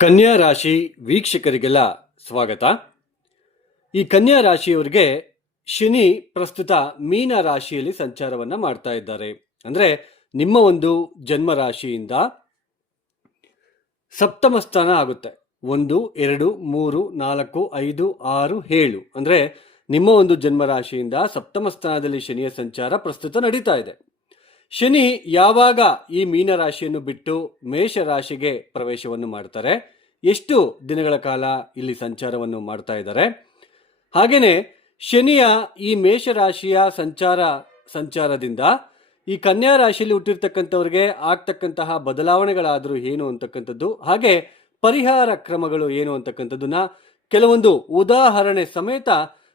ಕನ್ಯಾ ರಾಶಿ ವೀಕ್ಷಕರಿಗೆಲ್ಲ ಸ್ವಾಗತ. ಈ ಕನ್ಯಾ ರಾಶಿಯವರಿಗೆ ಶನಿ ಪ್ರಸ್ತುತ ಮೀನ ರಾಶಿಯಲ್ಲಿ ಸಂಚಾರವನ್ನ ಮಾಡ್ತಾ ಇದ್ದಾರೆ. ಅಂದ್ರೆ ನಿಮ್ಮ ಒಂದು ಜನ್ಮ ರಾಶಿಯಿಂದ ಸಪ್ತಮ ಸ್ಥಾನ ಆಗುತ್ತೆ. 1, 2, 3, 4, 5, 6, 7 ಅಂದ್ರೆ ನಿಮ್ಮ ಒಂದು ಜನ್ಮ ರಾಶಿಯಿಂದ ಸಪ್ತಮ ಸ್ಥಾನದಲ್ಲಿ ಶನಿಯ ಸಂಚಾರ ಪ್ರಸ್ತುತ ನಡೀತಾ ಇದೆ. ಶನಿ ಯಾವಾಗ ಈ ಮೀನ ರಾಶಿಯನ್ನು ಬಿಟ್ಟು ಮೇಷ ರಾಶಿಗೆ ಪ್ರವೇಶವನ್ನು ಮಾಡ್ತಾರೆ, ಎಷ್ಟು ದಿನಗಳ ಕಾಲ ಇಲ್ಲಿ ಸಂಚಾರವನ್ನು ಮಾಡ್ತಾ ಇದ್ದಾರೆ, ಹಾಗೇನೆ ಶನಿಯ ಈ ಮೇಷ ರಾಶಿಯ ಸಂಚಾರದಿಂದ ಈ ಕನ್ಯಾ ರಾಶಿಯಲ್ಲಿ ಹುಟ್ಟಿರ್ತಕ್ಕಂಥವ್ರಿಗೆ ಆಗ್ತಕ್ಕಂತಹ ಬದಲಾವಣೆಗಳಾದರೂ ಏನು ಅಂತಕ್ಕಂಥದ್ದು, ಹಾಗೆ ಪರಿಹಾರ ಕ್ರಮಗಳು ಏನು ಅಂತಕ್ಕಂಥದ್ದನ್ನ ಕೆಲವೊಂದು ಉದಾಹರಣೆ ಸಮೇತ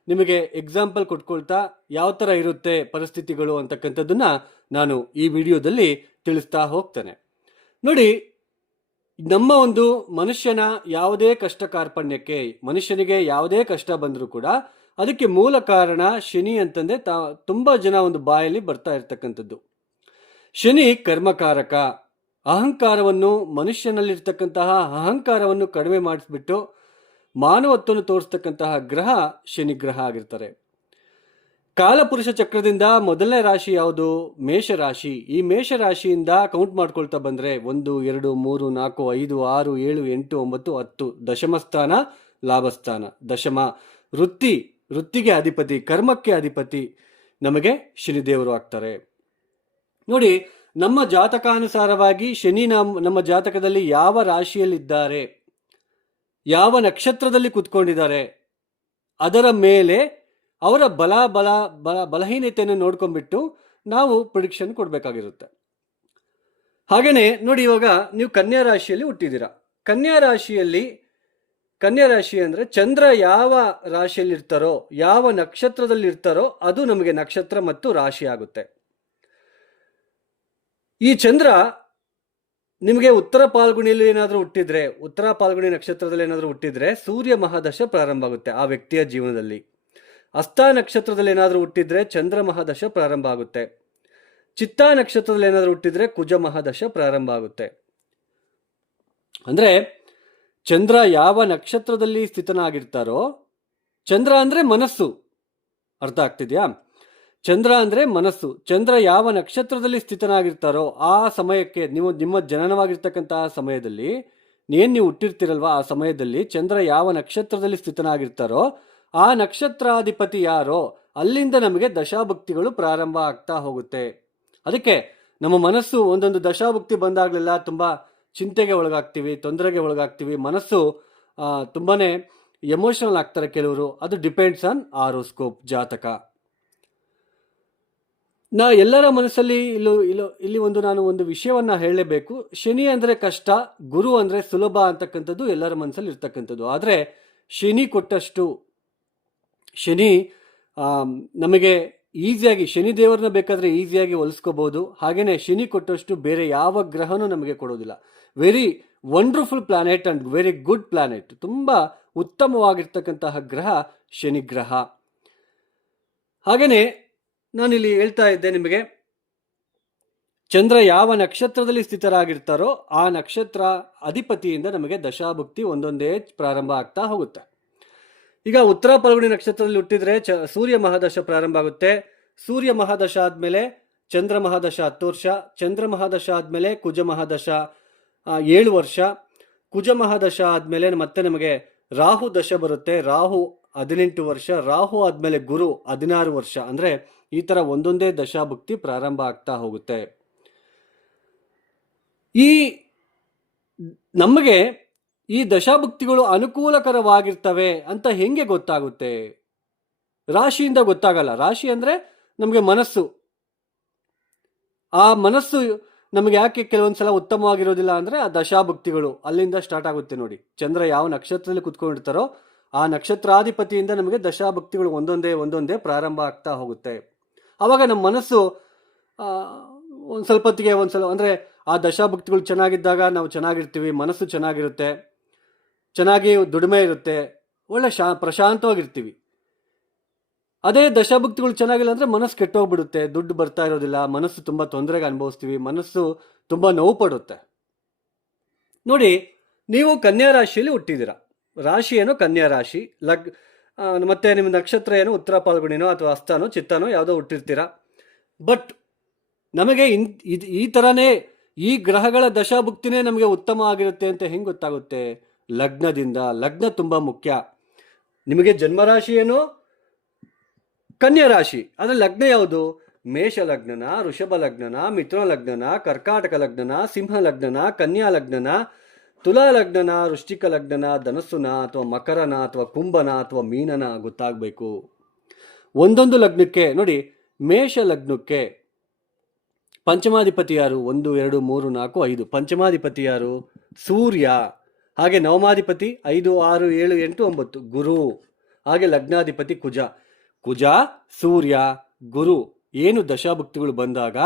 ನಿಮಗೆ ಎಕ್ಸಾಂಪಲ್ ಕೊಟ್ಕೊಳ್ತಾ ಯಾವ ಥರ ಇರುತ್ತೆ ಪರಿಸ್ಥಿತಿಗಳು ಅಂತಕ್ಕಂಥದ್ದನ್ನ ನಾನು ಈ ವಿಡಿಯೋದಲ್ಲಿ ತಿಳಿಸ್ತಾ ಹೋಗ್ತೇನೆ. ನೋಡಿ, ನಮ್ಮ ಒಂದು ಮನುಷ್ಯನ ಯಾವುದೇ ಕಷ್ಟ ಕಾರ್ಪಣ್ಯಕ್ಕೆ, ಮನುಷ್ಯನಿಗೆ ಯಾವುದೇ ಕಷ್ಟ ಬಂದರೂ ಕೂಡ ಅದಕ್ಕೆ ಮೂಲ ಕಾರಣ ಶನಿ ಅಂತಂದ್ರೆ ತುಂಬಾ ಜನ ಒಂದು ಬಾಯಲ್ಲಿ ಬರ್ತಾ ಇರ್ತಕ್ಕಂಥದ್ದು. ಶನಿ ಕರ್ಮಕಾರಕ. ಅಹಂಕಾರವನ್ನು, ಮನುಷ್ಯನಲ್ಲಿರ್ತಕ್ಕಂತಹ ಅಹಂಕಾರವನ್ನು ಕಡಿಮೆ ಮಾಡಿಸ್ಬಿಟ್ಟು ಮಾನವತ್ವವನ್ನು ತೋರಿಸ್ತಕ್ಕಂತಹ ಗ್ರಹ ಶನಿ ಗ್ರಹ ಆಗಿರ್ತಾರೆ. ಕಾಲಪುರುಷ ಚಕ್ರದಿಂದ ಮೊದಲನೇ ರಾಶಿ ಯಾವುದು? ಮೇಷರಾಶಿ. ಈ ಮೇಷರಾಶಿಯಿಂದ ಕೌಂಟ್ ಮಾಡ್ಕೊಳ್ತಾ ಬಂದ್ರೆ 1, 2, 3, 4, 5, 6, 7, 8, 9, 10 ದಶಮ ಸ್ಥಾನ, ಲಾಭಸ್ಥಾನ. ದಶಮ ವೃತ್ತಿಗೆ ಅಧಿಪತಿ, ಕರ್ಮಕ್ಕೆ ಅಧಿಪತಿ ನಮಗೆ ಶನಿದೇವರು ಆಗ್ತಾರೆ. ನೋಡಿ, ನಮ್ಮ ಜಾತಕಾನುಸಾರವಾಗಿ ಶನಿ ನಮ್ಮ ಜಾತಕದಲ್ಲಿ ಯಾವ ರಾಶಿಯಲ್ಲಿದ್ದಾರೆ, ಯಾವ ನಕ್ಷತ್ರದಲ್ಲಿ ಕುತ್ಕೊಂಡಿದ್ದಾರೆ, ಅದರ ಮೇಲೆ ಅವರ ಬಲಹೀನತೆಯನ್ನು ನೋಡ್ಕೊಂಡ್ಬಿಟ್ಟು ನಾವು ಪ್ರಿಡಿಕ್ಷನ್ ಕೊಡಬೇಕಾಗಿರುತ್ತೆ. ಹಾಗೇನೆ ನೋಡಿ, ಇವಾಗ ನೀವು ಕನ್ಯಾ ರಾಶಿಯಲ್ಲಿ ಹುಟ್ಟಿದ್ದೀರಾ. ಕನ್ಯಾ ರಾಶಿ ಅಂದ್ರೆ ಚಂದ್ರ ಯಾವ ರಾಶಿಯಲ್ಲಿ ಇರ್ತಾರೋ, ಯಾವ ನಕ್ಷತ್ರದಲ್ಲಿ ಇರ್ತಾರೋ ಅದು ನಮಗೆ ನಕ್ಷತ್ರ ಮತ್ತು ರಾಶಿ ಆಗುತ್ತೆ. ಈ ಚಂದ್ರ ನಿಮಗೆ ಉತ್ತರ ಪಾಲ್ಗುಣಿಯಲ್ಲಿ ಏನಾದರೂ ಹುಟ್ಟಿದ್ರೆ, ಉತ್ತರ ಪಾಲ್ಗುಣಿ ನಕ್ಷತ್ರದಲ್ಲಿ ಏನಾದರೂ ಹುಟ್ಟಿದ್ರೆ ಸೂರ್ಯ ಮಹಾದಶ ಪ್ರಾರಂಭ ಆಗುತ್ತೆ ಆ ವ್ಯಕ್ತಿಯ ಜೀವನದಲ್ಲಿ. ಹಸ್ತ ನಕ್ಷತ್ರದಲ್ಲಿ ಏನಾದರೂ ಹುಟ್ಟಿದ್ರೆ ಚಂದ್ರ ಮಹಾದಶ ಪ್ರಾರಂಭ ಆಗುತ್ತೆ. ಚಿತ್ತಾ ನಕ್ಷತ್ರದಲ್ಲಿ ಏನಾದರೂ ಹುಟ್ಟಿದ್ರೆ ಕುಜ ಮಹಾದಶ ಪ್ರಾರಂಭ ಆಗುತ್ತೆ. ಅಂದ್ರೆ ಚಂದ್ರ ಯಾವ ನಕ್ಷತ್ರದಲ್ಲಿ ಸ್ಥಿತನಾಗಿರ್ತಾರೋ, ಚಂದ್ರ ಅಂದ್ರೆ ಮನಸ್ಸು, ಅರ್ಥ ಆಗ್ತಿದ್ಯಾ? ಚಂದ್ರ ಅಂದ್ರೆ ಮನಸ್ಸು. ಚಂದ್ರ ಯಾವ ನಕ್ಷತ್ರದಲ್ಲಿ ಸ್ಥಿತನಾಗಿರ್ತಾರೋ ಆ ಸಮಯಕ್ಕೆ, ನಿಮ್ಮ ಜನನವಾಗಿರ್ತಕ್ಕಂತಹ ಸಮಯದಲ್ಲಿ, ನೀವು ಹುಟ್ಟಿರ್ತೀರಲ್ವಾ, ಆ ಸಮಯದಲ್ಲಿ ಚಂದ್ರ ಯಾವ ನಕ್ಷತ್ರದಲ್ಲಿ ಸ್ಥಿತನಾಗಿರ್ತಾರೋ ಆ ನಕ್ಷತ್ರಾಧಿಪತಿ ಯಾರೋ ಅಲ್ಲಿಂದ ನಮಗೆ ದಶಾಭುಕ್ತಿಗಳು ಪ್ರಾರಂಭ ಆಗ್ತಾ ಹೋಗುತ್ತೆ. ಅದಕ್ಕೆ ನಮ್ಮ ಮನಸ್ಸು ಒಂದೊಂದು ದಶಾಭುಕ್ತಿ ಬಂದಾಗಲೆಲ್ಲ ತುಂಬಾ ಚಿಂತೆಗೆ ಒಳಗಾಗ್ತೀವಿ, ತೊಂದರೆಗೆ ಒಳಗಾಗ್ತೀವಿ, ಮನಸ್ಸು ತುಂಬಾನೇ ಎಮೋಷನಲ್ ಆಗ್ತಾರೆ ಕೆಲವರು. ಅದು ಡಿಪೆಂಡ್ಸ್ ಆನ್ ಆರೋಸ್ಕೋಪ್, ಜಾತಕ. ಎಲ್ಲರ ಮನಸ್ಸಲ್ಲಿ ಇಲ್ಲಿ ನಾನು ಒಂದು ವಿಷಯವನ್ನ ಹೇಳಲೇಬೇಕು. ಶನಿ ಅಂದ್ರೆ ಕಷ್ಟ, ಗುರು ಅಂದ್ರೆ ಸುಲಭ ಅಂತಕ್ಕಂಥದ್ದು ಎಲ್ಲರ ಮನಸ್ಸಲ್ಲಿ ಇರ್ತಕ್ಕಂಥದ್ದು. ಆದ್ರೆ ಶನಿ ಕೊಟ್ಟಷ್ಟು, ಶನಿ ನಮಗೆ ಈಸಿಯಾಗಿ, ಶನಿ ದೇವರನ್ನ ಬೇಕಾದ್ರೆ ಈಸಿಯಾಗಿ ಹೊಲಿಸ್ಕೋಬಹುದು. ಹಾಗೇನೆ ಶನಿ ಕೊಟ್ಟಷ್ಟು ಬೇರೆ ಯಾವ ಗ್ರಹನೂ ನಮಗೆ ಕೊಡೋದಿಲ್ಲ. Very wonderful planet and very good planet. ತುಂಬಾ ಉತ್ತಮವಾಗಿರ್ತಕ್ಕಂತಹ ಗ್ರಹ ಶನಿ ಗ್ರಹ. ಹಾಗೇನೆ ನಾನಿಲ್ಲಿ ಹೇಳ್ತಾ ಇದ್ದೆ ನಿಮಗೆ, ಚಂದ್ರ ಯಾವ ನಕ್ಷತ್ರದಲ್ಲಿ ಸ್ಥಿತರಾಗಿರ್ತಾರೋ ಆ ನಕ್ಷತ್ರ ಅಧಿಪತಿಯಿಂದ ನಮಗೆ ದಶಾಭುಕ್ತಿ ಒಂದೊಂದೇ ಪ್ರಾರಂಭ ಆಗ್ತಾ ಹೋಗುತ್ತೆ. ಈಗ ಉತ್ತರ ಫಲ್ಗುಣಿ ನಕ್ಷತ್ರದಲ್ಲಿ ಹುಟ್ಟಿದ್ರೆ ಸೂರ್ಯ ಮಹಾದಶ ಪ್ರಾರಂಭ ಆಗುತ್ತೆ. ಸೂರ್ಯ ಮಹಾದಶ ಆದ್ಮೇಲೆ ಚಂದ್ರ ಮಹಾದಶ 10 ವರ್ಷ. ಚಂದ್ರ ಮಹಾದಶ ಆದ್ಮೇಲೆ ಕುಜ ಮಹಾದಶ 7 ವರ್ಷ. ಕುಜ ಮಹಾದಶ ಆದ್ಮೇಲೆ ಮತ್ತೆ ನಮಗೆ ರಾಹು ದಶ ಬರುತ್ತೆ. ರಾಹು 18 ವರ್ಷ. ರಾಹು ಆದ್ಮೇಲೆ ಗುರು 16 ವರ್ಷ. ಅಂದ್ರೆ ಈ ತರ ಒಂದೊಂದೇ ದಶಾಭುಕ್ತಿ ಪ್ರಾರಂಭ ಆಗ್ತಾ ಹೋಗುತ್ತೆ. ನಮಗೆ ಈ ದಶಾಭುಕ್ತಿಗಳು ಅನುಕೂಲಕರವಾಗಿರ್ತವೆ ಅಂತ ಹೆಂಗೆ ಗೊತ್ತಾಗುತ್ತೆ? ರಾಶಿಯಿಂದ ಗೊತ್ತಾಗಲ್ಲ. ರಾಶಿ ಅಂದ್ರೆ ನಮಗೆ ಮನಸ್ಸು. ಆ ಮನಸ್ಸು ನಮಗೆ ಯಾಕೆ ಕೆಲವೊಂದ್ಸಲ ಉತ್ತಮವಾಗಿರೋದಿಲ್ಲ ಅಂದ್ರೆ ಆ ದಶಾಭುಕ್ತಿಗಳು ಅಲ್ಲಿಂದ ಸ್ಟಾರ್ಟ್ ಆಗುತ್ತೆ. ನೋಡಿ, ಚಂದ್ರ ಯಾವ ನಕ್ಷತ್ರದಲ್ಲಿ ಕುತ್ಕೊಂಡಿರ್ತಾರೋ ಆ ನಕ್ಷತ್ರಾಧಿಪತಿಯಿಂದ ನಮಗೆ ದಶಾಭುಕ್ತಿಗಳು ಒಂದೊಂದೇ ಪ್ರಾರಂಭ ಆಗ್ತಾ ಹೋಗುತ್ತೆ. ಅವಾಗ ನಮ್ಮ ಮನಸ್ಸು ಒಂದ್ ಸ್ವಲ್ಪ ಹೊತ್ತಿಗೆ ಅಂದ್ರೆ ಆ ದಶಾಭುಕ್ತಿಗಳು ಚೆನ್ನಾಗಿದ್ದಾಗ ನಾವು ಚೆನ್ನಾಗಿರ್ತೀವಿ, ಮನಸ್ಸು ಚೆನ್ನಾಗಿರುತ್ತೆ, ಚೆನ್ನಾಗಿ ದುಡಿಮೆ ಇರುತ್ತೆ, ಒಳ್ಳೆ ಪ್ರಶಾಂತವಾಗಿರ್ತೀವಿ. ಅದೇ ದಶಾಭುಕ್ತಿಗಳು ಚೆನ್ನಾಗಿಲ್ಲ ಅಂದ್ರೆ ಮನಸ್ಸು ಕೆಟ್ಟೋಗ್ಬಿಡುತ್ತೆ, ದುಡ್ಡು ಬರ್ತಾ ಇರೋದಿಲ್ಲ, ಮನಸ್ಸು ತುಂಬಾ ತೊಂದರೆಗೆ ಅನುಭವಿಸ್ತೀವಿ, ಮನಸ್ಸು ತುಂಬಾ ನೋವು ಪಡುತ್ತೆ. ನೋಡಿ, ನೀವು ಕನ್ಯಾ ರಾಶಿಯಲ್ಲಿ ಹುಟ್ಟಿದ್ದೀರಾ. ರಾಶಿ ಏನೋ ಕನ್ಯಾ ರಾಶಿ, ಮತ್ತೆ ನಿಮ್ಮ ನಕ್ಷತ್ರ ಏನೋ ಉತ್ತರ ಪಾಲ್ಗುಣಿನೋ ಅಥವಾ ಹಸ್ತನೋ ಚಿತ್ತನೋ ಯಾವುದೋ ಹುಟ್ಟಿರ್ತೀರಾ. ಬಟ್ ನಮಗೆ ಈ ಥರನೇ ಈ ಗ್ರಹಗಳ ದಶಾಭುಕ್ತಿನೇ ನಮಗೆ ಉತ್ತಮ ಆಗಿರುತ್ತೆ ಅಂತ ಹೆಂಗೆ ಗೊತ್ತಾಗುತ್ತೆ? ಲಗ್ನದಿಂದ. ಲಗ್ನ ತುಂಬ ಮುಖ್ಯ. ನಿಮಗೆ ಜನ್ಮರಾಶಿ ಏನೋ ಕನ್ಯಾ ರಾಶಿ, ಆದರೆ ಲಗ್ನ ಯಾವುದು? ಮೇಷ ಲಗ್ನನ, ವೃಷಭ ಲಗ್ನನ, ಮಿಥುನ ಲಗ್ನನ, ಕರ್ಕಾಟಕ ಲಗ್ನನ, ಸಿಂಹ ಲಗ್ನನ, ಕನ್ಯಾ ಲಗ್ನನ, ತುಲಾ ಲಗ್ನನ, ವೃಶ್ಚಿಕ ಲಗ್ನನ, ಧನಸ್ಸುನ ಅಥವಾ ಮಕರನ ಅಥವಾ ಕುಂಭನ ಅಥವಾ ಮೀನನ ಗೊತ್ತಾಗಬೇಕು. ಒಂದೊಂದು ಲಗ್ನಕ್ಕೆ ನೋಡಿ, ಮೇಷ ಲಗ್ನಕ್ಕೆ ಪಂಚಮಾಧಿಪತಿ ಯಾರು? 1 2 3 4 5. ಪಂಚಮಾಧಿಪತಿ ಯಾರು? ಸೂರ್ಯ. ಹಾಗೆ ನವಮಾಧಿಪತಿ 5 6 7 8 9 ಗುರು. ಹಾಗೆ ಲಗ್ನಾಧಿಪತಿ ಕುಜ. ಕುಜ, ಸೂರ್ಯ, ಗುರು ಏನು ದಶಾಭುಕ್ತಿಗಳು ಬಂದಾಗ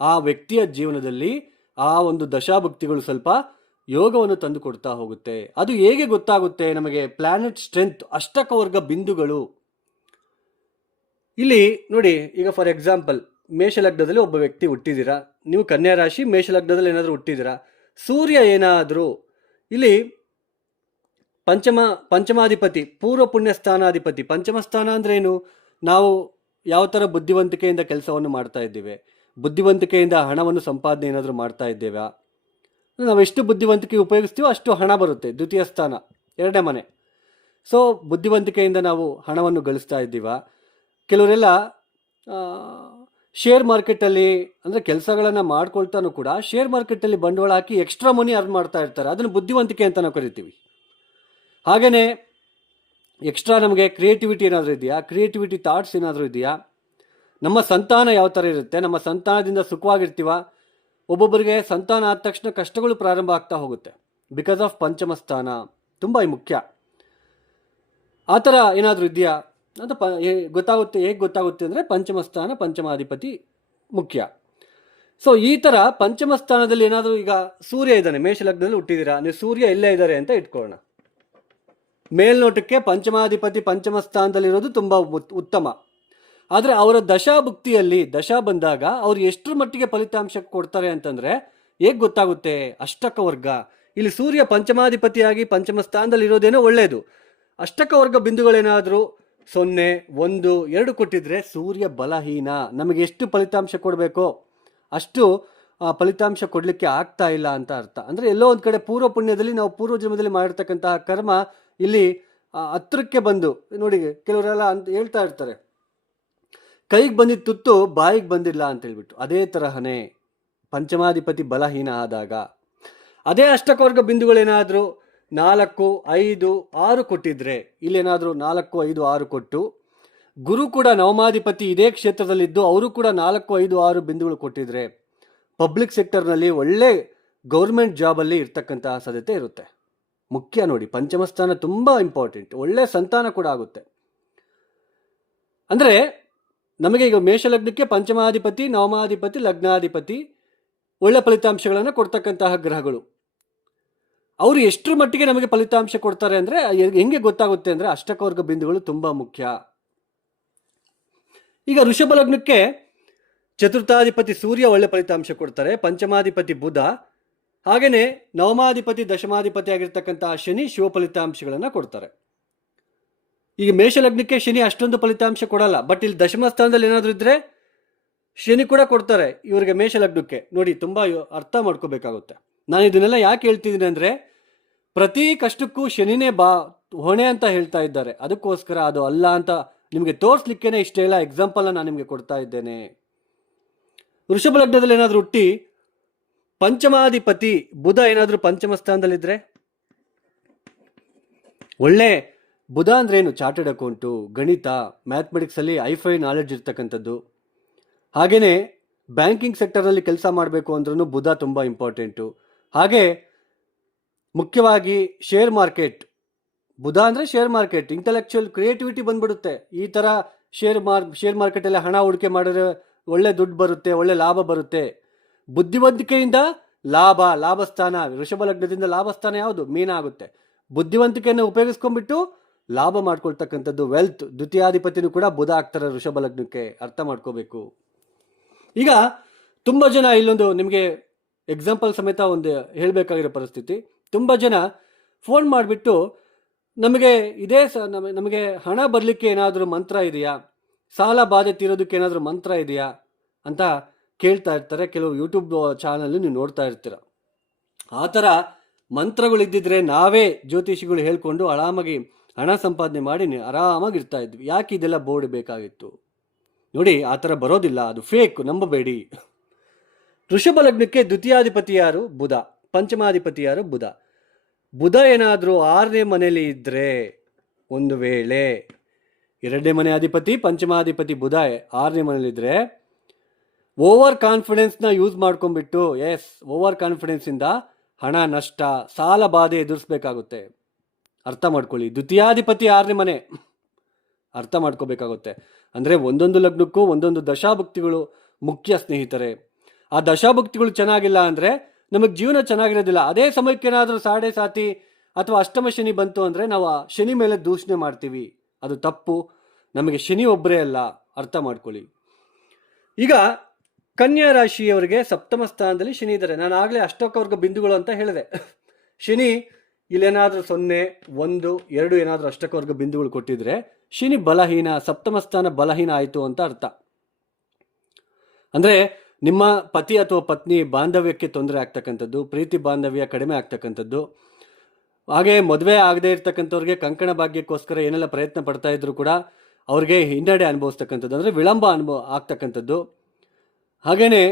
ಆ ವ್ಯಕ್ತಿಯ ಜೀವನದಲ್ಲಿ ಆ ಒಂದು ದಶಾಭುಕ್ತಿಗಳು ಸ್ವಲ್ಪ ಯೋಗವನ್ನು ತಂದು ಕೊಡ್ತಾ ಹೋಗುತ್ತೆ. ಅದು ಹೇಗೆ ಗೊತ್ತಾಗುತ್ತೆ ನಮಗೆ? ಪ್ಲಾನೆಟ್ ಸ್ಟ್ರೆಂತ್, ಅಷ್ಟಕವರ್ಗ ಬಿಂದುಗಳು. ಇಲ್ಲಿ ನೋಡಿ, ಈಗ ಫಾರ್ ಎಕ್ಸಾಂಪಲ್ ಮೇಷಲಗ್ನದಲ್ಲಿ ಒಬ್ಬ ವ್ಯಕ್ತಿ ಹುಟ್ಟಿದ್ದೀರಾ, ನೀವು ಕನ್ಯಾ ರಾಶಿ ಮೇಷಲಗ್ನದಲ್ಲಿ ಏನಾದರೂ ಹುಟ್ಟಿದ್ದೀರಾ, ಸೂರ್ಯ ಏನಾದರೂ ಇಲ್ಲಿ ಪಂಚಮಾಧಿಪತಿ, ಪೂರ್ವ ಪುಣ್ಯ ಸ್ಥಾನಾಧಿಪತಿ. ಪಂಚಮ ಸ್ಥಾನ ಅಂದ್ರೆ ಏನು? ನಾವು ಯಾವ ಥರ ಬುದ್ಧಿವಂತಿಕೆಯಿಂದ ಕೆಲಸವನ್ನು ಮಾಡ್ತಾ ಇದ್ದೇವೆ, ಬುದ್ಧಿವಂತಿಕೆಯಿಂದ ಹಣವನ್ನು ಸಂಪಾದನೆ ಏನಾದರೂ ಮಾಡ್ತಾ ಇದ್ದೇವೆ. ನಾವು ಎಷ್ಟು ಬುದ್ಧಿವಂತಿಕೆ ಉಪಯೋಗಿಸ್ತೀವೋ ಅಷ್ಟು ಹಣ ಬರುತ್ತೆ. ದ್ವಿತೀಯ ಸ್ಥಾನ, 2ನೇ ಮನೆ. ಸೊ ಬುದ್ಧಿವಂತಿಕೆಯಿಂದ ನಾವು ಹಣವನ್ನು ಗಳಿಸ್ತಾ ಇದ್ದೀವ. ಕೆಲವರೆಲ್ಲ ಶೇರ್ ಮಾರ್ಕೆಟಲ್ಲಿ ಅಂದರೆ ಕೆಲಸಗಳನ್ನು ಮಾಡ್ಕೊಳ್ತಾನೂ ಕೂಡ ಶೇರ್ ಮಾರ್ಕೆಟಲ್ಲಿ ಬಂಡವಾಳ ಹಾಕಿ ಎಕ್ಸ್ಟ್ರಾ ಮನಿ ಅರ್ನ್ ಮಾಡ್ತಾ ಇರ್ತಾರೆ. ಅದನ್ನು ಬುದ್ಧಿವಂತಿಕೆ ಅಂತ ನಾವು ಕರಿತೀವಿ. ಹಾಗೆಯೇ ಎಕ್ಸ್ಟ್ರಾ ನಮಗೆ ಕ್ರಿಯೇಟಿವಿಟಿ ಏನಾದರೂ ಇದೆಯಾ, ಕ್ರಿಯೇಟಿವಿಟಿ ಥಾಟ್ಸ್ ಏನಾದರೂ ಇದೆಯಾ, ನಮ್ಮ ಸಂತಾನ ಯಾವ ಥರ ಇರುತ್ತೆ, ನಮ್ಮ ಸಂತಾನದಿಂದ ಸುಖವಾಗಿರ್ತೀವ. ಒಬ್ಬೊಬ್ಬರಿಗೆ ಸಂತಾನ ಆದ ತಕ್ಷಣ ಕಷ್ಟಗಳು ಪ್ರಾರಂಭ ಆಗ್ತಾ ಹೋಗುತ್ತೆ, ಬಿಕಾಸ್ ಆಫ್ ಪಂಚಮ ಸ್ಥಾನ. ತುಂಬ ಮುಖ್ಯ. ಆ ಥರ ಏನಾದರೂ ಇದೆಯಾ ಅಂತ ಗೊತ್ತಾಗುತ್ತೆ. ಹೇಗೆ ಗೊತ್ತಾಗುತ್ತೆ ಅಂದರೆ ಪಂಚಮ ಸ್ಥಾನ, ಪಂಚಮಾಧಿಪತಿ ಮುಖ್ಯ. ಸೊ ಈ ಥರ ಪಂಚಮ ಸ್ಥಾನದಲ್ಲಿ ಏನಾದರೂ, ಈಗ ಸೂರ್ಯ ಇದ್ದಾನೆ, ಮೇಷಲಗ್ನದಲ್ಲಿ ಹುಟ್ಟಿದ್ದೀರಾ, ನೀವು ಸೂರ್ಯ ಎಲ್ಲೇ ಇದ್ದಾರೆ ಅಂತ ಇಟ್ಕೊಳ್ಳೋಣ. ಮೇಲ್ನೋಟಕ್ಕೆ ಪಂಚಮಾಧಿಪತಿ ಪಂಚಮ ಸ್ಥಾನದಲ್ಲಿರೋದು ತುಂಬ ಉತ್ತಮ. ಆದರೆ ಅವರ ದಶಾಭುಕ್ತಿಯಲ್ಲಿ ದಶಾ ಬಂದಾಗ ಅವರು ಎಷ್ಟರ ಮಟ್ಟಿಗೆ ಫಲಿತಾಂಶ ಕೊಡ್ತಾರೆ ಅಂತಂದರೆ ಹೇಗೆ ಗೊತ್ತಾಗುತ್ತೆ? ಅಷ್ಟಕವರ್ಗ. ಇಲ್ಲಿ ಸೂರ್ಯ ಪಂಚಮಾಧಿಪತಿಯಾಗಿ ಪಂಚಮ ಸ್ಥಾನದಲ್ಲಿ ಇರೋದೇನೋ ಒಳ್ಳೆಯದು. ಅಷ್ಟಕವರ್ಗ ಬಿಂದುಗಳೇನಾದರೂ 0 1 2 ಕೊಟ್ಟಿದ್ರೆ ಸೂರ್ಯ ಬಲಹೀನ. ನಮಗೆ ಎಷ್ಟು ಫಲಿತಾಂಶ ಕೊಡಬೇಕೋ ಅಷ್ಟು ಫಲಿತಾಂಶ ಕೊಡಲಿಕ್ಕೆ ಆಗ್ತಾ ಇಲ್ಲ ಅಂತ ಅರ್ಥ. ಅಂದರೆ ಎಲ್ಲೋ ಒಂದು ಕಡೆ ಪೂರ್ವ ಪುಣ್ಯದಲ್ಲಿ ನಾವು ಪೂರ್ವ ಜನ್ಮದಲ್ಲಿ ಮಾಡಿರ್ತಕ್ಕಂತಹ ಕರ್ಮ ಇಲ್ಲಿ ಹತ್ರಕ್ಕೆ ಬಂದು, ನೋಡಿ ಕೆಲವರೆಲ್ಲ ಅಂತ ಹೇಳ್ತಾ ಇರ್ತಾರೆ, ಕೈಗೆ ಬಂದಿದ್ದ ತುತ್ತು ಬಾಯಿಗೆ ಬಂದಿಲ್ಲ ಅಂತ ಹೇಳ್ಬಿಟ್ಟು. ಅದೇ ತರಹನೇ ಪಂಚಮಾಧಿಪತಿ ಬಲಹೀನ ಆದಾಗ ಅದೇ ಅಷ್ಟಕವರ್ಗ ಬಿಂದುಗಳೇನಾದರೂ 4 5 6 ಕೊಟ್ಟಿದ್ರೆ, ಇಲ್ಲೇನಾದರೂ 4 5 6 ಕೊಟ್ಟು, ಗುರು ಕೂಡ ನವಮಾಧಿಪತಿ ಇದೇ ಕ್ಷೇತ್ರದಲ್ಲಿದ್ದು ಅವರು ಕೂಡ 4 5 6 ಬಿಂದುಗಳು ಕೊಟ್ಟಿದ್ರೆ ಪಬ್ಲಿಕ್ ಸೆಕ್ಟರ್ನಲ್ಲಿ ಒಳ್ಳೆ ಗೌರ್ಮೆಂಟ್ ಜಾಬಲ್ಲಿ ಇರ್ತಕ್ಕಂತಹ ಸಾಧ್ಯತೆ ಇರುತ್ತೆ. ಮುಖ್ಯ ನೋಡಿ, ಪಂಚಮ ಸ್ಥಾನ ತುಂಬ ಇಂಪಾರ್ಟೆಂಟ್. ಒಳ್ಳೆ ಸಂತಾನ ಕೂಡ ಆಗುತ್ತೆ. ಅಂದರೆ ನಮಗೆ ಈಗ ಮೇಷಲಗ್ನಕ್ಕೆ ಪಂಚಮಾಧಿಪತಿ, ನವಮಾಧಿಪತಿ, ಲಗ್ನಾಧಿಪತಿ ಒಳ್ಳೆ ಫಲಿತಾಂಶಗಳನ್ನು ಕೊಡ್ತಕ್ಕಂತಹ ಗ್ರಹಗಳು. ಅವರು ಎಷ್ಟರ ಮಟ್ಟಿಗೆ ನಮಗೆ ಫಲಿತಾಂಶ ಕೊಡ್ತಾರೆ ಅಂದರೆ ಹೆಂಗೆ ಗೊತ್ತಾಗುತ್ತೆ ಅಂದರೆ ಅಷ್ಟಕವರ್ಗ ಬಿಂದುಗಳು ತುಂಬ ಮುಖ್ಯ. ಈಗ ವೃಷಭ ಲಗ್ನಕ್ಕೆ ಚತುರ್ಥಾಧಿಪತಿ ಸೂರ್ಯ ಒಳ್ಳೆ ಫಲಿತಾಂಶ ಕೊಡ್ತಾರೆ, ಪಂಚಮಾಧಿಪತಿ ಬುಧ, ಹಾಗೆಯೇ ನವಮಾಧಿಪತಿ ದಶಮಾಧಿಪತಿ ಆಗಿರ್ತಕ್ಕಂತಹ ಶನಿ ಶಿವ ಫಲಿತಾಂಶಗಳನ್ನು ಕೊಡ್ತಾರೆ. ಈಗ ಮೇಷಲಗ್ನಕ್ಕೆ ಶನಿ ಅಷ್ಟೊಂದು ಫಲಿತಾಂಶ ಕೊಡಲ್ಲ, ಬಟ್ ಇಲ್ಲಿ ದಶಮ ಸ್ಥಾನದಲ್ಲಿ ಏನಾದರೂ ಇದ್ದರೆ ಶನಿ ಕೂಡ ಕೊಡ್ತಾರೆ ಇವರಿಗೆ. ಮೇಷಲಗ್ನಕ್ಕೆ ನೋಡಿ, ತುಂಬ ಅರ್ಥ ಮಾಡ್ಕೋಬೇಕಾಗುತ್ತೆ. ನಾನು ಇದನ್ನೆಲ್ಲ ಯಾಕೆ ಹೇಳ್ತಿದ್ದೀನಿ ಅಂದರೆ ಪ್ರತಿ ಕಷ್ಟಕ್ಕೂ ಶನಿನೇ ಹೊಣೆ ಅಂತ ಹೇಳ್ತಾ ಇದ್ದಾರೆ. ಅದಕ್ಕೋಸ್ಕರ ಅದು ಅಲ್ಲ ಅಂತ ನಿಮಗೆ ತೋರಿಸ್ಲಿಕ್ಕೇನೆ ಇಷ್ಟೆಲ್ಲ ಎಕ್ಸಾಂಪಲ್ನ ನಾನು ನಿಮಗೆ ಕೊಡ್ತಾ ಇದ್ದೇನೆ. ವೃಷಭ ಲಗ್ನದಲ್ಲಿ ಏನಾದರೂ ಹುಟ್ಟಿ ಪಂಚಮಾಧಿಪತಿ ಬುಧ ಏನಾದರೂ ಪಂಚಮ ಸ್ಥಾನದಲ್ಲಿದ್ದರೆ, ಒಳ್ಳೆ ಬುಧ ಅಂದ್ರೆ ಏನು? ಚಾರ್ಟರ್ಡ್ ಅಕೌಂಟು, ಗಣಿತ, ಮ್ಯಾಥಮೆಟಿಕ್ಸಲ್ಲಿ ಐಫೈ ನಾಲೆಡ್ಜ್ ಇರ್ತಕ್ಕಂಥದ್ದು. ಹಾಗೆಯೇ ಬ್ಯಾಂಕಿಂಗ್ ಸೆಕ್ಟರ್ನಲ್ಲಿ ಕೆಲಸ ಮಾಡಬೇಕು ಅಂದ್ರೂ ಬುಧ ತುಂಬ ಇಂಪಾರ್ಟೆಂಟು. ಹಾಗೆ ಮುಖ್ಯವಾಗಿ ಶೇರ್ ಮಾರ್ಕೆಟ್, ಬುಧ ಅಂದರೆ ಶೇರ್ ಮಾರ್ಕೆಟ್, ಇಂಟೆಲೆಕ್ಚುಯಲ್ ಕ್ರಿಯೇಟಿವಿಟಿ ಬಂದ್ಬಿಡುತ್ತೆ. ಈ ಥರ ಶೇರ್ ಮಾರ್ಕೆಟಲ್ಲಿ ಹಣ ಹೂಡಿಕೆ ಮಾಡಿದ್ರೆ ಒಳ್ಳೆ ದುಡ್ಡು ಬರುತ್ತೆ, ಒಳ್ಳೆ ಲಾಭ ಬರುತ್ತೆ. ಬುದ್ಧಿವಂತಿಕೆಯಿಂದ ಲಾಭಸ್ಥಾನ, ವೃಷಭ ಲಗ್ನದಿಂದ ಲಾಭಸ್ಥಾನ ಯಾವುದು? ಮೀನ ಆಗುತ್ತೆ. ಬುದ್ಧಿವಂತಿಕೆಯನ್ನು ಉಪಯೋಗಿಸ್ಕೊಂಡ್ಬಿಟ್ಟು ಲಾಭ ಮಾಡ್ಕೊಳ್ತಕ್ಕಂಥದ್ದು ವೆಲ್ತ್. ದ್ವಿತೀಯಾಧಿಪತಿನೂ ಕೂಡ ಬುಧ ಆಗ್ತಾರೆ ವೃಷಭ ಲಗ್ನಕ್ಕೆ, ಅರ್ಥ ಮಾಡ್ಕೋಬೇಕು. ಈಗ ತುಂಬ ಜನ ಇಲ್ಲೊಂದು ನಿಮಗೆ ಎಕ್ಸಾಂಪಲ್ ಸಮೇತ ಒಂದು ಹೇಳಬೇಕಾಗಿರೋ ಪರಿಸ್ಥಿತಿ. ತುಂಬ ಜನ ಫೋನ್ ಮಾಡಿಬಿಟ್ಟು ನಮಗೆ ನಮಗೆ ಹಣ ಬರಲಿಕ್ಕೆ ಏನಾದರೂ ಮಂತ್ರ ಇದೆಯಾ, ಸಾಲ ಬಾಧೆ ತೀರೋದಕ್ಕೆ ಏನಾದರೂ ಮಂತ್ರ ಇದೆಯಾ ಅಂತ ಕೇಳ್ತಾ ಇರ್ತಾರೆ. ಕೆಲವು ಯೂಟ್ಯೂಬ್ ಚಾನಲ್ ನೀವು ನೋಡ್ತಾ ಇರ್ತೀರ. ಆ ಥರ ಮಂತ್ರಗಳಿದ್ದಿದ್ರೆ ನಾವೇ ಜ್ಯೋತಿಷಿಗಳು ಹೇಳ್ಕೊಂಡು ಆರಾಮಾಗಿ ಹಣ ಸಂಪಾದನೆ ಮಾಡಿ ಆರಾಮಾಗಿ ಇರ್ತಾ ಇದ್ವಿ. ಯಾಕೆ ಇದೆಲ್ಲ ಬೋರ್ಡ್ ಬೇಕಾಗಿತ್ತು? ನೋಡಿ, ಆ ಥರ ಬರೋದಿಲ್ಲ, ಅದು ಫೇಕ್, ನಂಬಬೇಡಿ. ವೃಷಭ ಲಗ್ನಕ್ಕೆ ದ್ವಿತೀಯಾಧಿಪತಿ ಯಾರು? ಬುಧ. ಪಂಚಮಾಧಿಪತಿ ಯಾರು? ಬುಧ. ಬುಧ ಏನಾದರೂ 6ನೇ ಮನೆಯಲ್ಲಿ ಇದ್ದರೆ, ಒಂದು ವೇಳೆ 2ನೇ ಮನೆ ಅಧಿಪತಿ ಪಂಚಮಾಧಿಪತಿ ಬುಧ 6ನೇ ಮನೆಯಲ್ಲಿದ್ದರೆ, ಓವರ್ ಕಾನ್ಫಿಡೆನ್ಸ್ನ ಯೂಸ್ ಮಾಡ್ಕೊಂಡ್ಬಿಟ್ಟು, ಓವರ್ ಕಾನ್ಫಿಡೆನ್ಸಿಂದ ಹಣ ನಷ್ಟ, ಸಾಲ ಬಾಧೆ ಎದುರಿಸ್ಬೇಕಾಗುತ್ತೆ. ಅರ್ಥ ಮಾಡ್ಕೊಳ್ಳಿ, ದ್ವಿತೀಯಾಧಿಪತಿ 6ನೇ ಮನೆ, ಅರ್ಥ ಮಾಡ್ಕೋಬೇಕಾಗುತ್ತೆ. ಅಂದರೆ ಒಂದೊಂದು ಲಗ್ನಕ್ಕೂ ಒಂದೊಂದು ದಶಾಭುಕ್ತಿಗಳು ಮುಖ್ಯ ಸ್ನೇಹಿತರೆ. ಆ ದಶಾಭುಕ್ತಿಗಳು ಚೆನ್ನಾಗಿಲ್ಲ ಅಂದರೆ ನಮಗೆ ಜೀವನ ಚೆನ್ನಾಗಿರೋದಿಲ್ಲ. ಅದೇ ಸಮಯಕ್ಕೆ ಏನಾದರೂ ಸಾಡೆ ಸಾತಿ ಅಥವಾ ಅಷ್ಟಮ ಶನಿ ಬಂತು ಅಂದರೆ ನಾವು ಆ ಶನಿ ಮೇಲೆ ದೂಷಣೆ ಮಾಡ್ತೀವಿ. ಅದು ತಪ್ಪು. ನಮಗೆ ಶನಿ ಒಬ್ಬರೇ ಅಲ್ಲ, ಅರ್ಥ ಮಾಡ್ಕೊಳ್ಳಿ. ಈಗ ಕನ್ಯಾ ರಾಶಿಯವರಿಗೆ ಸಪ್ತಮ ಸ್ಥಾನದಲ್ಲಿ ಶನಿ ಇದ್ದಾರೆ. ನಾನು ಆಗಲೇ ಅಷ್ಟಕವರ್ಗ ಬಿಂದುಗಳು ಅಂತ ಹೇಳಿದೆ. ಶನಿ ಇಲ್ಲೇನಾದರೂ 0, 1, 2 ಏನಾದರೂ ಅಷ್ಟಕವರ್ಗ ಬಿಂದುಗಳು ಕೊಟ್ಟಿದ್ರೆ ಶನಿ ಬಲಹೀನ, ಸಪ್ತಮ ಸ್ಥಾನ ಬಲಹೀನ ಆಯಿತು ಅಂತ ಅರ್ಥ. ಅಂದರೆ ನಿಮ್ಮ ಪತಿ ಅಥವಾ ಪತ್ನಿ ಬಾಂಧವ್ಯಕ್ಕೆ ತೊಂದರೆ ಆಗ್ತಕ್ಕಂಥದ್ದು, ಪ್ರೀತಿ ಬಾಂಧವ್ಯ ಕಡಿಮೆ ಆಗ್ತಕ್ಕಂಥದ್ದು, ಹಾಗೆ ಮದುವೆ ಆಗದೆ ಇರ್ತಕ್ಕಂಥವ್ರಿಗೆ ಕಂಕಣ ಭಾಗ್ಯಕ್ಕೋಸ್ಕರ ಏನೆಲ್ಲ ಪ್ರಯತ್ನ ಪಡ್ತಾ ಇದ್ರು ಕೂಡ ಅವ್ರಿಗೆ ಹಿನ್ನಡೆ ಅನುಭವಿಸ್ತಕ್ಕಂಥದ್ದು, ಅಂದರೆ ವಿಳಂಬ ಆಗ್ತಕ್ಕಂಥದ್ದು. ಹಾಗೆಯೇ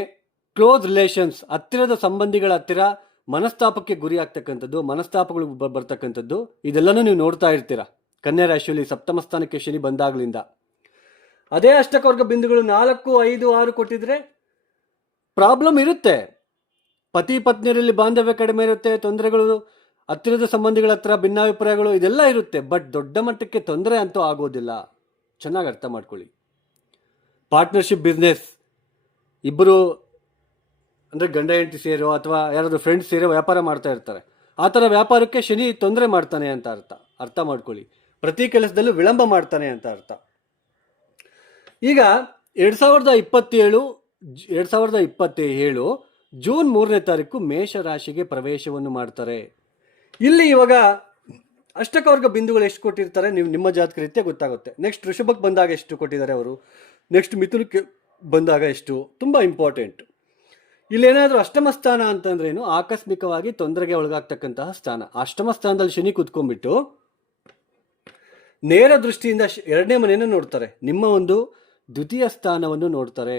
ಕ್ಲೋಸ್ ರಿಲೇಷನ್ಸ್, ಹತ್ತಿರದ ಸಂಬಂಧಿಗಳ ಹತ್ತಿರ ಮನಸ್ತಾಪಕ್ಕೆ ಗುರಿ ಆಗ್ತಕ್ಕಂಥದ್ದು, ಮನಸ್ತಾಪಗಳು ಬರ್ತಕ್ಕಂಥದ್ದು, ಇದೆಲ್ಲನೂ ನೀವು ನೋಡ್ತಾ ಇರ್ತೀರ ಕನ್ಯಾ ರಾಶಿಯಲ್ಲಿ ಸಪ್ತಮ ಸ್ಥಾನಕ್ಕೆ ಶನಿ ಬಂದಾಗಲಿಂದ. ಅದೇ ಅಷ್ಟಕವರ್ಗ ಬಿಂದುಗಳು 4, 5, 6 ಕೊಟ್ಟಿದ್ರೆ ಪ್ರಾಬ್ಲಮ್ ಇರುತ್ತೆ. ಪತಿ ಪತ್ನಿಯರಲ್ಲಿ ಬಾಂಧವ್ಯ ಕಡಿಮೆ ಇರುತ್ತೆ, ತೊಂದರೆಗಳು, ಹತ್ತಿರದ ಸಂಬಂಧಿಗಳ ಹತ್ರ ಭಿನ್ನಾಭಿಪ್ರಾಯಗಳು, ಇದೆಲ್ಲ ಇರುತ್ತೆ. ಬಟ್ ದೊಡ್ಡ ಮಟ್ಟಕ್ಕೆ ತೊಂದರೆ ಅಂತೂ ಆಗೋದಿಲ್ಲ. ಚೆನ್ನಾಗಿ ಅರ್ಥ ಮಾಡ್ಕೊಳ್ಳಿ. ಪಾರ್ಟ್ನರ್ಶಿಪ್ ಬಿಸ್ನೆಸ್, ಇಬ್ಬರು ಅಂದರೆ ಗಂಡ ಹೆಂಡತಿ ಸೇರೋ ಅಥವಾ ಯಾರಾದರೂ ಫ್ರೆಂಡ್ಸ್ ಸೇರೋ ವ್ಯಾಪಾರ ಮಾಡ್ತಾ ಇರ್ತಾರೆ. ಆ ಥರ ವ್ಯಾಪಾರಕ್ಕೆ ಶನಿ ತೊಂದರೆ ಮಾಡ್ತಾನೆ ಅಂತ ಅರ್ಥ ಮಾಡ್ಕೊಳ್ಳಿ. ಪ್ರತಿ ಕೆಲಸದಲ್ಲೂ ವಿಳಂಬ ಮಾಡ್ತಾನೆ ಅಂತ ಅರ್ಥ. ಈಗ 2027 ಜೂನ್ 3ನೇ ತಾರೀಕು ಮೇಷ ರಾಶಿಗೆ ಪ್ರವೇಶವನ್ನು ಮಾಡ್ತಾರೆ. ಇಲ್ಲಿ ಇವಾಗ ಅಷ್ಟಕವರ್ಗ ಬಿಂದುಗಳು ಎಷ್ಟು ಕೊಟ್ಟಿರ್ತಾರೆ ನಿಮ್ಮ ಜಾತಕ ರೀತಿಯ ಗೊತ್ತಾಗುತ್ತೆ. ನೆಕ್ಸ್ಟ್ ವೃಷಭಕ್ಕೆ ಬಂದಾಗ ಎಷ್ಟು ಕೊಟ್ಟಿದ್ದಾರೆ ಅವರು, ನೆಕ್ಸ್ಟ್ ಮಿಥುನಕ್ಕೆ ಬಂದಾಗ ಎಷ್ಟು, ತುಂಬ ಇಂಪಾರ್ಟೆಂಟ್. ಇಲ್ಲೇನಾದರೂ ಅಷ್ಟಮ ಸ್ಥಾನ ಅಂತಂದ್ರೇನು, ಆಕಸ್ಮಿಕವಾಗಿ ತೊಂದರೆಗೆ ಒಳಗಾಗ್ತಕ್ಕಂತಹ ಸ್ಥಾನ. ಅಷ್ಟಮ ಸ್ಥಾನದಲ್ಲಿ ಶನಿ ಕೂತ್ಕೊಂಡ್ಬಿಟ್ಟು ನೇರ ದೃಷ್ಟಿಯಿಂದ 2ನೇ ಮನೆಯನ್ನು ನೋಡ್ತಾರೆ, ನಿಮ್ಮ ಒಂದು ದ್ವಿತೀಯ ಸ್ಥಾನವನ್ನು ನೋಡ್ತಾರೆ.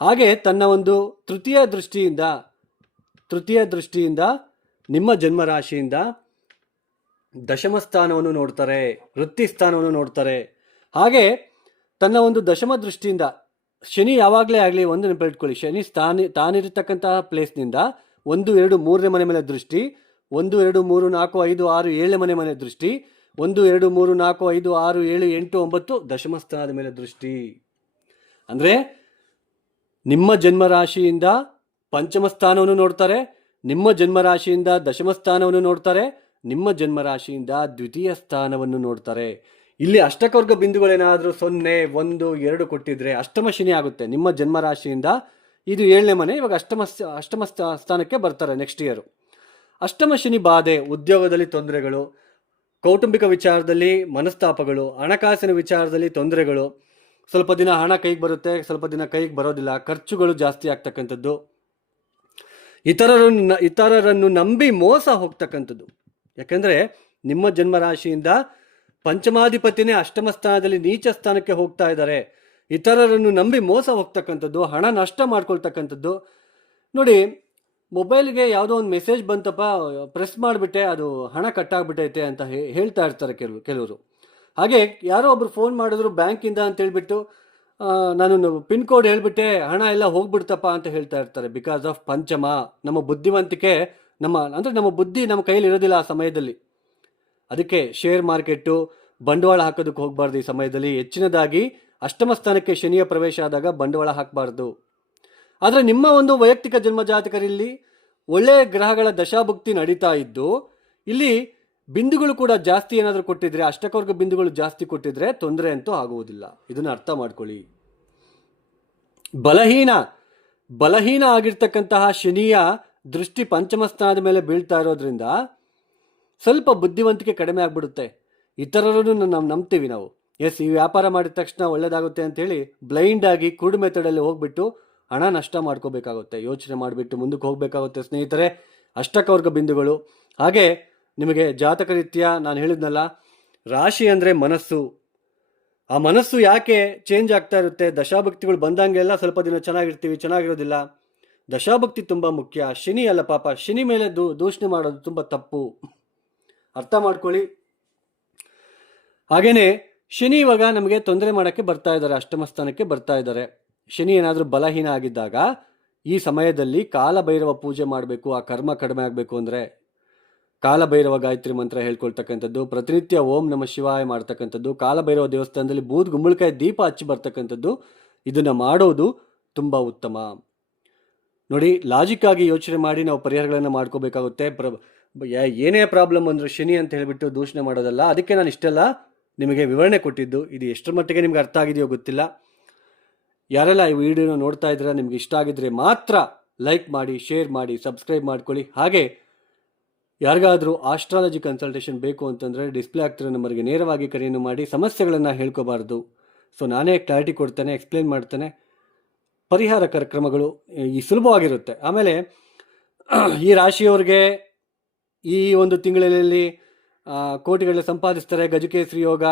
ಹಾಗೆ ತನ್ನ ಒಂದು ತೃತೀಯ ದೃಷ್ಟಿಯಿಂದ ನಿಮ್ಮ ಜನ್ಮರಾಶಿಯಿಂದ ದಶಮ ಸ್ಥಾನವನ್ನು ನೋಡ್ತಾರೆ, ವೃತ್ತಿ ಸ್ಥಾನವನ್ನು ನೋಡ್ತಾರೆ. ಹಾಗೆ ತನ್ನ ಒಂದು ದಶಮ ದೃಷ್ಟಿಯಿಂದ ಶನಿ ಯಾವಾಗಲೇ ಆಗಲಿ ಒಂದು ನೆನಪಿಟ್ಕೊಳ್ಳಿ, ಶನಿ ತಾನಿರತಕ್ಕಂತಹ ಪ್ಲೇಸ್ನಿಂದ 1, 2, 3ನೇ ಮನೆ ಮೇಲೆ ದೃಷ್ಟಿ, 1, 2, 3, 4, 5, 6, 7ನೇ ಮನೆ ಮೇಲೆ ದೃಷ್ಟಿ, 1, 2, 3, 4, 5, 6, 7, 8, 9 ದಶಮ ಸ್ಥಾನದ ಮೇಲೆ ದೃಷ್ಟಿ. ಅಂದರೆ ನಿಮ್ಮ ಜನ್ಮರಾಶಿಯಿಂದ ಪಂಚಮ ಸ್ಥಾನವನ್ನು ನೋಡ್ತಾರೆ, ನಿಮ್ಮ ಜನ್ಮರಾಶಿಯಿಂದ ದಶಮ ಸ್ಥಾನವನ್ನು ನೋಡ್ತಾರೆ, ನಿಮ್ಮ ಜನ್ಮರಾಶಿಯಿಂದ ದ್ವಿತೀಯ ಸ್ಥಾನವನ್ನು ನೋಡ್ತಾರೆ. ಇಲ್ಲಿ ಅಷ್ಟಕವರ್ಗ ಬಿಂದುಗಳೇನಾದರೂ 0, 1, 2 ಕೊಟ್ಟಿದ್ರೆ ಅಷ್ಟಮ ಶನಿ ಆಗುತ್ತೆ. ನಿಮ್ಮ ಜನ್ಮರಾಶಿಯಿಂದ ಇದು 7ನೇ ಮನೆ, ಇವಾಗ ಅಷ್ಟಮ ಸ್ಥಾನಕ್ಕೆ ಬರ್ತಾರೆ ನೆಕ್ಸ್ಟ್ ಇಯರ್. ಅಷ್ಟಮ ಶನಿ ಬಾಧೆ, ಉದ್ಯೋಗದಲ್ಲಿ ತೊಂದರೆಗಳು, ಕೌಟುಂಬಿಕ ವಿಚಾರದಲ್ಲಿ ಮನಸ್ತಾಪಗಳು, ಹಣಕಾಸಿನ ವಿಚಾರದಲ್ಲಿ ತೊಂದರೆಗಳು, ಸ್ವಲ್ಪ ದಿನ ಹಣ ಕೈಗೆ ಬರುತ್ತೆ, ಸ್ವಲ್ಪ ದಿನ ಕೈಗೆ ಬರೋದಿಲ್ಲ, ಖರ್ಚುಗಳು ಜಾಸ್ತಿ ಆಗ್ತಕ್ಕಂಥದ್ದು, ಇತರರನ್ನು ನಂಬಿ ಮೋಸ ಹೋಗ್ತಕ್ಕಂಥದ್ದು. ಯಾಕೆಂದರೆ ನಿಮ್ಮ ಜನ್ಮರಾಶಿಯಿಂದ ಪಂಚಮಾಧಿಪತಿನೇ ಅಷ್ಟಮ ಸ್ಥಾನದಲ್ಲಿ ನೀಚ ಸ್ಥಾನಕ್ಕೆ ಹೋಗ್ತಾ ಇದ್ದಾರೆ. ಇತರರನ್ನು ನಂಬಿ ಮೋಸ ಹೋಗ್ತಕ್ಕಂಥದ್ದು, ಹಣ ನಷ್ಟ ಮಾಡ್ಕೊಳ್ತಕ್ಕಂಥದ್ದು. ನೋಡಿ, ಮೊಬೈಲ್ಗೆ ಯಾವುದೋ ಒಂದು ಮೆಸೇಜ್ ಬಂತಪ್ಪ, ಪ್ರೆಸ್ ಮಾಡಿಬಿಟ್ಟೆ, ಅದು ಹಣ ಕಟ್ಟಾಗ್ಬಿಟ್ಟೈತೆ ಅಂತ ಹೇಳ್ತಾ ಇರ್ತಾರೆ ಕೆಲವರು. ಹಾಗೆ ಯಾರೋ ಒಬ್ರು ಫೋನ್ ಮಾಡಿದ್ರು ಬ್ಯಾಂಕಿಂದ ಅಂತ ಹೇಳ್ಬಿಟ್ಟು, ನಾನು ಪಿನ್ ಕೋಡ್ ಹೇಳ್ಬಿಟ್ಟೆ, ಹಣ ಎಲ್ಲ ಹೋಗ್ಬಿಡ್ತಪ್ಪ ಅಂತ ಹೇಳ್ತಾ ಇರ್ತಾರೆ. ಬಿಕಾಸ್ ಆಫ್ ಪಂಚಮ. ನಮ್ಮ ಬುದ್ಧಿವಂತಿಕೆ, ನಮ್ಮ ಬುದ್ಧಿ ನಮ್ಮ ಕೈಯಲ್ಲಿ ಇರೋದಿಲ್ಲ ಆ ಸಮಯದಲ್ಲಿ. ಅದಕ್ಕೆ ಶೇರ್ ಮಾರ್ಕೆಟು, ಬಂಡವಾಳ ಹಾಕೋದಕ್ಕೆ ಹೋಗಬಾರ್ದು ಈ ಸಮಯದಲ್ಲಿ. ಹೆಚ್ಚಿನದಾಗಿ ಅಷ್ಟಮ ಸ್ಥಾನಕ್ಕೆ ಶನಿಯ ಪ್ರವೇಶ ಆದಾಗ ಬಂಡವಾಳ ಹಾಕಬಾರ್ದು. ಆದರೆ ನಿಮ್ಮ ಒಂದು ವೈಯಕ್ತಿಕ ಜನ್ಮಜಾತಕರಲ್ಲಿ ಒಳ್ಳೆಯ ಗ್ರಹಗಳ ದಶಾಭುಕ್ತಿ ನಡೀತಾ ಇದ್ದು, ಇಲ್ಲಿ ಬಿಂದುಗಳು ಕೂಡ ಜಾಸ್ತಿ ಏನಾದರೂ ಕೊಟ್ಟಿದ್ರೆ, ಅಷ್ಟಕವರ್ಗ ಬಿಂದುಗಳು ಜಾಸ್ತಿ ಕೊಟ್ಟಿದ್ರೆ ತೊಂದರೆ ಅಂತೂ ಆಗುವುದಿಲ್ಲ. ಇದನ್ನು ಅರ್ಥ ಮಾಡ್ಕೊಳ್ಳಿ. ಬಲಹೀನ ಆಗಿರ್ತಕ್ಕಂತಹ ಶನಿಯ ದೃಷ್ಟಿ ಪಂಚಮ ಸ್ಥಾನದ ಮೇಲೆ ಬೀಳ್ತಾ ಇರೋದ್ರಿಂದ ಸ್ವಲ್ಪ ಬುದ್ಧಿವಂತಿಕೆ ಕಡಿಮೆ ಆಗ್ಬಿಡುತ್ತೆ. ಇತರರನ್ನು ನಾವು ನಂಬ್ತೀವಿ. ನಾವು ಈ ವ್ಯಾಪಾರ ಮಾಡಿದ ತಕ್ಷಣ ಒಳ್ಳೇದಾಗುತ್ತೆ ಅಂತೇಳಿ ಬ್ಲೈಂಡ್ ಆಗಿ ಕುರುಡು ಮೆಥಡಲ್ಲಿ ಹೋಗ್ಬಿಟ್ಟು ಹಣ ನಷ್ಟ ಮಾಡ್ಕೋಬೇಕಾಗುತ್ತೆ. ಯೋಚನೆ ಮಾಡಿಬಿಟ್ಟು ಮುಂದಕ್ಕೆ ಹೋಗಬೇಕಾಗುತ್ತೆ ಸ್ನೇಹಿತರೆ. ಅಷ್ಟಕವರ್ಗ ಬಿಂದುಗಳು. ಹಾಗೆ ನಿಮಗೆ ಜಾತಕ ರೀತ್ಯ ನಾನು ಹೇಳಿದ್ನಲ್ಲ, ರಾಶಿ ಅಂದರೆ ಮನಸ್ಸು. ಆ ಮನಸ್ಸು ಯಾಕೆ ಚೇಂಜ್ ಆಗ್ತಾ ಇರುತ್ತೆ? ದಶಾಭಕ್ತಿಗಳು ಬಂದಂಗೆಲ್ಲ ಸ್ವಲ್ಪ ದಿನ ಚೆನ್ನಾಗಿರ್ತೀವಿ, ಚೆನ್ನಾಗಿರೋದಿಲ್ಲ. ದಶಾಭಕ್ತಿ ತುಂಬ ಮುಖ್ಯ. ಶನಿ ಅಲ್ಲ ಪಾಪ, ಶನಿ ಮೇಲೆ ದೂಷಣೆ ಮಾಡೋದು ತುಂಬ ತಪ್ಪು, ಅರ್ಥ ಮಾಡ್ಕೊಳ್ಳಿ. ಹಾಗೇನೆ ಶನಿ ಇವಾಗ ನಮಗೆ ತೊಂದರೆ ಮಾಡೋಕ್ಕೆ ಬರ್ತಾ ಇದ್ದಾರೆ, ಅಷ್ಟಮ ಸ್ಥಾನಕ್ಕೆ ಬರ್ತಾ ಇದ್ದಾರೆ. ಶನಿ ಏನಾದರೂ ಬಲಹೀನ ಆಗಿದ್ದಾಗ ಈ ಸಮಯದಲ್ಲಿ ಕಾಲಭೈರವ ಪೂಜೆ ಮಾಡಬೇಕು. ಆ ಕರ್ಮ ಕಡಿಮೆ ಆಗಬೇಕು ಅಂದರೆ ಕಾಲಭೈರವ ಗಾಯತ್ರಿ ಮಂತ್ರ ಹೇಳ್ಕೊಳ್ತಕ್ಕಂಥದ್ದು, ಪ್ರತಿನಿತ್ಯ ಓಂ ನಮ ಶಿವಾಯ ಮಾಡ್ತಕ್ಕಂಥದ್ದು, ಕಾಲಭೈರವ ದೇವಸ್ಥಾನದಲ್ಲಿ ಬೂದ್ ಗುಂಬಳಕಾಯಿ ದೀಪ ಹಚ್ಚಿ ಬರ್ತಕ್ಕಂಥದ್ದು, ಇದನ್ನು ಮಾಡೋದು ತುಂಬ ಉತ್ತಮ. ನೋಡಿ, ಲಾಜಿಕ್ ಆಗಿ ಯೋಚನೆ ಮಾಡಿ ನಾವು ಪರಿಹಾರಗಳನ್ನು ಮಾಡ್ಕೋಬೇಕಾಗುತ್ತೆ. ಏನೇ ಪ್ರಾಬ್ಲಮ್ ಅಂದರೂ ಶನಿ ಅಂತ ಹೇಳಿಬಿಟ್ಟು ದೂಷಣೆ ಮಾಡೋದಲ್ಲ. ಅದಕ್ಕೆ ನಾನು ಇಷ್ಟೆಲ್ಲ ನಿಮಗೆ ವಿವರಣೆ ಕೊಟ್ಟಿದ್ದು. ಇದು ಎಷ್ಟರ ಮಟ್ಟಿಗೆ ನಿಮ್ಗೆ ಅರ್ಥ ಆಗಿದೆಯೋ ಗೊತ್ತಿಲ್ಲ. ಯಾರೆಲ್ಲ ಈ ವಿಡಿಯೋನ ನೋಡ್ತಾ ಇದ್ದೀರಾ, ನಿಮ್ಗೆ ಇಷ್ಟ ಆಗಿದ್ರೆ ಮಾತ್ರ ಲೈಕ್ ಮಾಡಿ, ಶೇರ್ ಮಾಡಿ, ಸಬ್ಸ್ಕ್ರೈಬ್ ಮಾಡ್ಕೊಳ್ಳಿ. ಹಾಗೆ ಯಾರಿಗಾದರೂ ಆಸ್ಟ್ರಾಲಜಿ ಕನ್ಸಲ್ಟೇಷನ್ ಬೇಕು ಅಂತಂದರೆ ಡಿಸ್ಪ್ಲೇ ಆಗ್ತಿರೋ ನಂಬರ್ಗೆ ನೇರವಾಗಿ ಕರೆಯನ್ನು ಮಾಡಿ. ಸಮಸ್ಯೆಗಳನ್ನು ಹೇಳ್ಕೋಬಾರ್ದು. ಸೊ ನಾನೇ ಕ್ಲಾರಿಟಿ ಕೊಡ್ತೇನೆ, ಎಕ್ಸ್ಪ್ಲೇನ್ ಮಾಡ್ತೇನೆ. ಪರಿಹಾರ ಕಾರ್ಯಕ್ರಮಗಳು ಈ ಸುಲಭವಾಗಿರುತ್ತೆ. ಆಮೇಲೆ ಈ ರಾಶಿಯವ್ರಿಗೆ ಈ ಒಂದು ತಿಂಗಳಲ್ಲಿ ಕೋಟಿಗಳಲ್ಲಿ ಸಂಪಾದಿಸ್ತಾರೆ. ಗಜಕೇಸರಿ ಯೋಗ,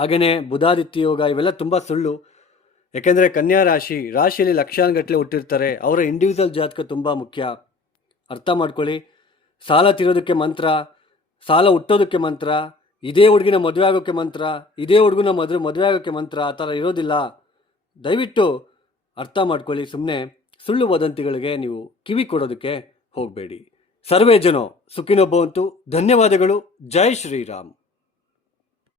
ಹಾಗೆಯೇ ಬುಧಾದಿತ್ಯ ಯೋಗ, ಇವೆಲ್ಲ ತುಂಬ ಸುಳ್ಳು. ಯಾಕೆಂದರೆ ಕನ್ಯಾ ರಾಶಿಯಲ್ಲಿ ಲಕ್ಷಾನುಗಟ್ಟಲೆ ಹುಟ್ಟಿರ್ತಾರೆ. ಅವರ ಇಂಡಿವಿಜುವಲ್ ಜಾತಕ ತುಂಬ ಮುಖ್ಯ, ಅರ್ಥ ಮಾಡ್ಕೊಳ್ಳಿ. ಸಾಲ ತೀರೋದಕ್ಕೆ ಮಂತ್ರ, ಸಾಲ ಹುಟ್ಟೋದಕ್ಕೆ ಮಂತ್ರ, ಇದೇ ಹುಡುಗಿನ ಮದುವೆ ಆಗೋಕ್ಕೆ ಮಂತ್ರ, ಇದೇ ಹುಡುಗನ ಮದುವೆ ಆಗೋಕ್ಕೆ ಮಂತ್ರ, ಆ ಥರ ಇರೋದಿಲ್ಲ. ದಯವಿಟ್ಟು ಅರ್ಥ ಮಾಡ್ಕೊಳ್ಳಿ. ಸುಮ್ಮನೆ ಸುಳ್ಳು ವದಂತಿಗಳಿಗೆ ನೀವು ಕಿವಿ ಕೊಡೋದಕ್ಕೆ ಹೋಗಬೇಡಿ. ಸರ್ವೇ ಜನೋ ಸುಖಿನೋ ಭವಂತು. ಧನ್ಯವಾದಗಳು. ಜೈ ಶ್ರೀರಾಮ್.